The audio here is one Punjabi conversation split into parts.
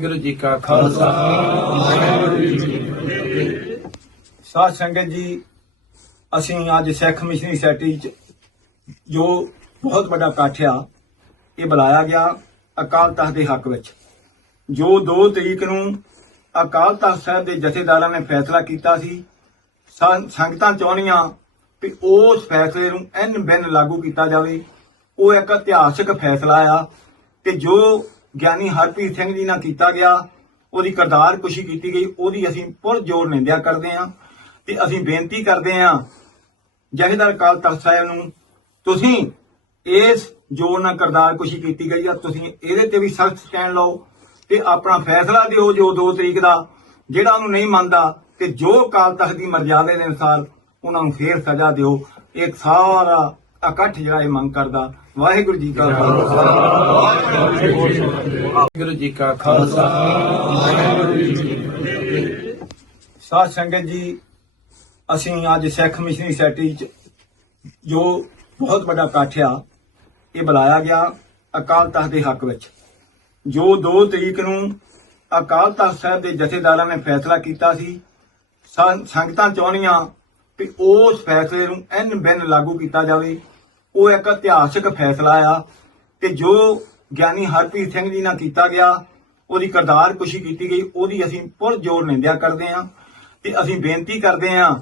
ਗੁਰੂ ਜੀ ਕਾ ਖਾਲਸਾ। ਸਾਧ ਸੰਗਤ ਜੀ, ਅਸੀਂ ਅੱਜ ਸਿੱਖ ਮਿਸ਼ਨਰੀ ਸੈਟੀ ਚ ਜੋ ਬਹੁਤ ਵੱਡਾ ਇਕੱਠ ਆ, ਇਹ ਬੁਲਾਇਆ ਗਿਆ ਅਕਾਲ ਤਖਤ ਦੇ ਹੱਕ ਵਿੱਚ। ਜੋ 2 ਤਰੀਕ ਨੂੰ ਅਕਾਲ ਤਖਤ ਸਾਹਿਬ ਦੇ ਜਥੇਦਾਰਾਂ ਨੇ ਫੈਸਲਾ ਕੀਤਾ ਸੀ ਸੰਗਤਾਂ ਚਾਹੁੰਦੀਆਂ ਕਿ ਉਸ ਫੈਸਲੇ ਨੂੰ ਐਨ ਬਿਨ ਲਾਗੂ ਕੀਤਾ ਜਾਵੇ। ਉਹ ਇੱਕ ਇਤਿਹਾਸਕ ਫੈਸਲਾ ਆ ਤੇ ਜੋ ਗਿਆਨੀ ਹਰਪ੍ਰੀਤ ਸਿੰਘ ਜੀ ਨਾਲ ਕੀਤਾ ਗਿਆ। ਉਹਦੀ ਕਰਤਾਰ ਕੁਸ਼ੀ ਕੀਤੀ ਗਈ। ਉਹਦੀ ਅਸੀਂ ਪੁਰ ਜੋਰ ਨਿੰਦਿਆ ਕਰਦੇ ਹਾਂ ਤੇ ਅਸੀਂ ਬੇਨਤੀ ਕਰਦੇ ਹਾਂ ਜਥੇਦਾਰ ਅਕਾਲ ਤਖਤ ਸਾਹਿਬ ਨੂੰ, ਤੁਸੀਂ ਇਸ ਜੋ ਨਾਲ ਕਰਤਾਰ ਕੁਸ਼ੀ ਕੀਤੀ ਗਈ ਆ। ਤੁਸੀਂ ਇਹਦੇ ਤੇ ਵੀ ਸਖਤ ਸਟੈਂਡ ਲਓ ਤੇ ਆਪਣਾ ਫੈਸਲਾ ਦਿਓ ਜੋ 2 ਤਰੀਕ ਦਾ, ਜਿਹੜਾ ਉਹਨੂੰ ਨਹੀਂ ਮੰਨਦਾ ਤੇ ਜੋ ਅਕਾਲ ਤਖਤ ਦੀ ਮਰਜ਼ਾਦੇ ਦੇ ਅਨੁਸਾਰ ਉਹਨਾਂ ਨੂੰ ਫੇਰ ਸਜ਼ਾ ਦਿਓ। ਇਹ ਸਾਰਾ ਇਕੱਠ ਜਿਹੜਾ ਇਹ ਮੰਗ ਕਰਦਾ, ਵਾਹਿਗੁਰੂ ਜੀ ਕਾ ਖਾਲਸਾ। ਵਾਹਿਗੁਰੂ ਜੀ ਕਾ ਖਾਲਸਾ। ਵਾਹਿਗੁਰੂ ਜੀ ਕੀ ਸਾਧ ਸੰਗਤ ਜੀ, ਅਸੀਂ ਅੱਜ ਸਿੱਖ ਮਿਸ਼ਨਰੀ ਸੈਟੀ ਚ ਜੋ ਬਹੁਤ ਵੱਡਾ ਇਕੱਠ ਆ, ਇਹ ਬੁਲਾਇਆ ਗਿਆ ਅਕਾਲ ਤਖਤ ਦੇ ਹੱਕ ਵਿੱਚ। ਜੋ 2 ਤਰੀਕ ਨੂੰ ਅਕਾਲ ਤਖਤ ਸਾਹਿਬ ਦੇ ਜਥੇਦਾਰਾਂ ਨੇ ਫੈਸਲਾ ਕੀਤਾ ਸੀ ਸੰ- ਸੰਗਤਾਂ ਚਾਹੁੰਦੀਆਂ ਕਿ ਉਸ ਫੈਸਲੇ ਨੂੰ ਐਨ ਬਿਨ ਲਾਗੂ ਕੀਤਾ ਜਾਵੇ। ਉਹ ਇੱਕ ਇਤਿਹਾਸਕ ਫੈਸਲਾ ਆ ਤੇ ਜੋ ਗਿਆਨੀ ਹਰਪ੍ਰੀਤ ਸਿੰਘ ਜੀ ਨਾਲ ਕੀਤਾ ਗਿਆ, ਉਹਦੀ ਕਰਤਾਰ ਕੁਸ਼ੀ ਕੀਤੀ ਗਈ, ਉਹਦੀ ਅਸੀਂ ਪੁਰ ਜੋਰ ਨਿੰਦਿਆ ਕਰਦੇ ਹਾਂ ਤੇ ਅਸੀਂ ਬੇਨਤੀ ਕਰਦੇ ਹਾਂ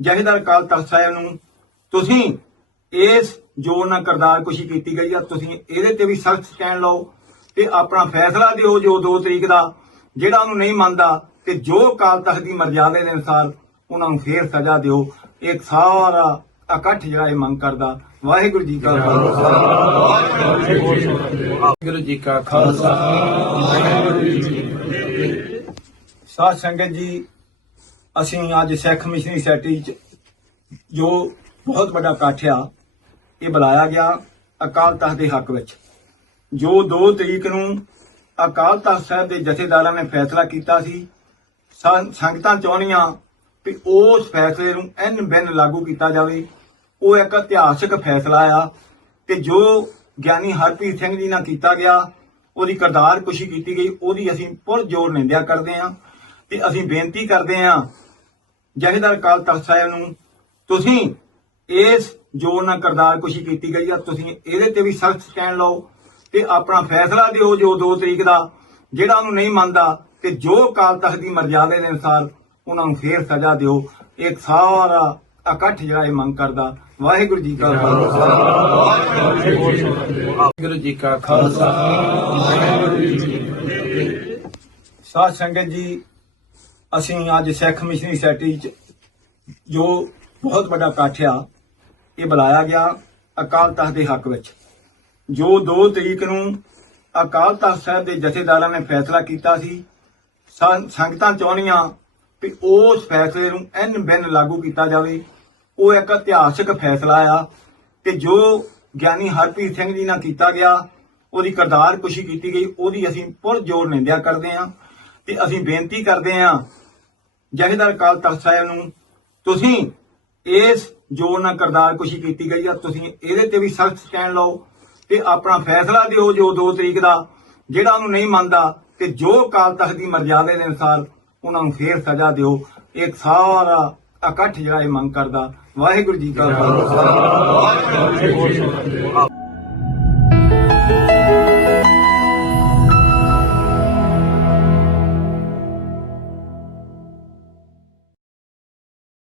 ਜਥੇਦਾਰ ਅਕਾਲ ਤਖਤ ਸਾਹਿਬ ਨੂੰ, ਤੁਸੀਂ ਇਸ ਜੋ ਨਾ ਕਰਤਾਰ ਕੁਸ਼ੀ ਕੀਤੀ ਗਈ ਆ, ਤੁਸੀਂ ਇਹਦੇ ਤੇ ਵੀ ਸਖਤ ਸਟੈਂਡ ਲਓ ਤੇ ਆਪਣਾ ਫੈਸਲਾ ਦਿਓ ਜੋ 2 ਤਰੀਕ ਦਾ, ਜਿਹੜਾ ਉਹਨੂੰ ਨਹੀਂ ਮੰਨਦਾ ਤੇ ਜੋ ਅਕਾਲ ਤਖਤ ਦੀ ਮਰਜ਼ਾਦੇ ਦੇ ਅਨੁਸਾਰ ਉਹਨਾਂ ਨੂੰ ਫੇਰ ਸਜ਼ਾ ਦਿਓ। ਇੱਕ ਸਾਰਾ ਇਕੱਠ ਜਿਹੜਾ ਇਹ ਮੰਗ ਕਰਦਾ ਵਾਹਿਗੁਰੂ ਜੀ ਕਾ ਖਾਲਸਾ। ਵਾਹਿਗੁਰੂ ਜੀ ਕਾ ਖਾਲਸਾ। ਵਾਹਿਗੁਰੂ ਜੀ ਕੀ ਫਤਿਹ ਸਾਧ ਸੰਗਤ ਜੀ, ਅਸੀਂ ਅੱਜ ਸਿੱਖ ਮਿਸ਼ਨਰੀ ਸੈਟੀ ਚ ਜੋ ਬਹੁਤ ਵੱਡਾ ਇਕੱਠ ਆ, ਇਹ ਬੁਲਾਇਆ ਗਿਆ ਅਕਾਲ ਤਖਤ ਦੇ ਹੱਕ ਵਿੱਚ। ਜੋ 2 ਤਰੀਕ ਨੂੰ ਅਕਾਲ ਤਖਤ ਸਾਹਿਬ ਦੇ ਜਥੇਦਾਰਾਂ ਨੇ ਫੈਸਲਾ ਕੀਤਾ ਸੀ ਸੰਗਤਾਂ ਚਾਹੁੰਦੀਆਂ ਕਿ ਉਸ ਫੈਸਲੇ ਨੂੰ ਐਨ ਬਿਨ ਲਾਗੂ ਕੀਤਾ ਜਾਵੇ। ਉਹ ਇੱਕ ਇਤਿਹਾਸਕ ਫੈਸਲਾ ਆ ਤੇ ਜੋ ਗਿਆਨੀ ਹਰਪ੍ਰੀਤ ਸਿੰਘ ਜੀ ਨਾਲ ਕੀਤਾ ਗਿਆ, ਉਹਦੀ ਕਰਤਾਰ ਕੁਸ਼ੀ ਕੀਤੀ ਗਈ, ਉਹਦੀ ਅਸੀਂ ਪੁਰ ਜੋਰ ਨਿੰਦਿਆ ਕਰਦੇ ਹਾਂ ਤੇ ਅਸੀਂ ਬੇਨਤੀ ਕਰਦੇ ਹਾਂ ਜਥੇਦਾਰ ਅਕਾਲ ਤਖਤ ਸਾਹਿਬ ਨੂੰ, ਤੁਸੀਂ ਇਸ ਜੋ ਨਾ ਕਰਤਾਰ ਕੁਸ਼ੀ ਕੀਤੀ ਗਈ ਆ, ਤੁਸੀਂ ਇਹਦੇ ਤੇ ਵੀ ਸਖਤ ਸਟੈਂਡ ਲਓ ਤੇ ਆਪਣਾ ਫੈਸਲਾ ਦਿਓ ਜੋ 2 ਤਰੀਕ ਦਾ, ਜਿਹੜਾ ਉਹਨੂੰ ਨਹੀਂ ਮੰਨਦਾ ਤੇ ਜੋ ਅਕਾਲ ਤਖਤ ਦੀ ਮਰਜ਼ਾਦੇ ਦੇ ਅਨੁਸਾਰ ਉਹਨਾਂ ਨੂੰ ਫੇਰ ਸਜ਼ਾ ਦਿਓ ਇੱਕ ਸਾਰਾ ਇਕੱਠ ਜਿਹੜਾ ਇਹ ਮੰਗ ਕਰਦਾ। ਵਾਹਿਗੁਰੂ ਜੀ ਕਾ ਖਾਲਸਾ। ਵਾਹਿਗੁਰੂ ਜੀ ਕਾ ਖਾਲਸਾ। ਸਾਧ ਸੰਗਤ ਜੀ, ਅਸੀਂ ਅੱਜ ਸਿੱਖ ਮਿਸ਼ਨਰੀ ਸੈਟੀ ਚ ਜੋ ਬਹੁਤ ਵੱਡਾ ਇਕੱਠ ਆ, ਇਹ ਬੁਲਾਇਆ ਗਿਆ ਅਕਾਲ ਤਖਤ ਦੇ ਹੱਕ ਵਿੱਚ। ਜੋ 2 ਤਰੀਕ ਨੂੰ ਅਕਾਲ ਤਖਤ ਸਾਹਿਬ ਦੇ ਜਥੇਦਾਰਾਂ ਨੇ ਫੈਸਲਾ ਕੀਤਾ ਸੀ ਸੰਗਤਾਂ ਚਾਹੁੰਦੀਆਂ ਕਿ ਉਸ ਫੈਸਲੇ ਨੂੰ ਐਨ ਬਿਨ ਲਾਗੂ ਕੀਤਾ ਜਾਵੇ। ਉਹ ਇੱਕ ਇਤਿਹਾਸਕ ਫੈਸਲਾ ਆ ਤੇ ਜੋ ਗਿਆਨੀ ਹਰਪ੍ਰੀਤ ਸਿੰਘ ਜੀ ਨਾਲ ਕੀਤਾ ਗਿਆ, ਉਹਦੀ ਕਰਤਾਰ ਕੁਸ਼ੀ ਕੀਤੀ ਗਈ, ਉਹਦੀ ਅਸੀਂ ਪੁਰ ਜੋਰ ਨਿੰਦਿਆ ਕਰਦੇ ਹਾਂ ਤੇ ਅਸੀਂ ਬੇਨਤੀ ਕਰਦੇ ਹਾਂ ਜਥੇਦਾਰ ਅਕਾਲ ਤਖਤ ਸਾਹਿਬ ਨੂੰ, ਤੁਸੀਂ ਇਸ ਜ਼ੋਰ ਨਾਲ ਕਰਤਾਰ ਕੁਸ਼ੀ ਕੀਤੀ ਗਈ ਆ, ਤੁਸੀਂ ਇਹਦੇ ਤੇ ਵੀ ਸਖਤ ਸਟੈਂਡ ਲਓ ਤੇ ਆਪਣਾ ਫੈਸਲਾ ਦਿਓ ਜੋ 2 ਤਰੀਕ ਦਾ, ਜਿਹੜਾ ਉਹਨੂੰ ਨਹੀਂ ਮੰਨਦਾ ਤੇ ਜੋ ਕਾਲ ਤਖਤ ਦੀ ਮਰਜ਼ਾਦੇ ਦੇ ਅਨੁਸਾਰ ਉਹਨਾਂ ਨੂੰ ਫੇਰ ਸਜ਼ਾ ਦਿਓ। ਇੱਕ ਸਾਰਾ ਇਕੱਠ ਜਿਹੜਾ ਇਹ ਮੰਗ ਕਰਦਾ। ਵਾਹਿਗੁਰੂ ਜੀ ਕਾ ਖਾਲਸਾ।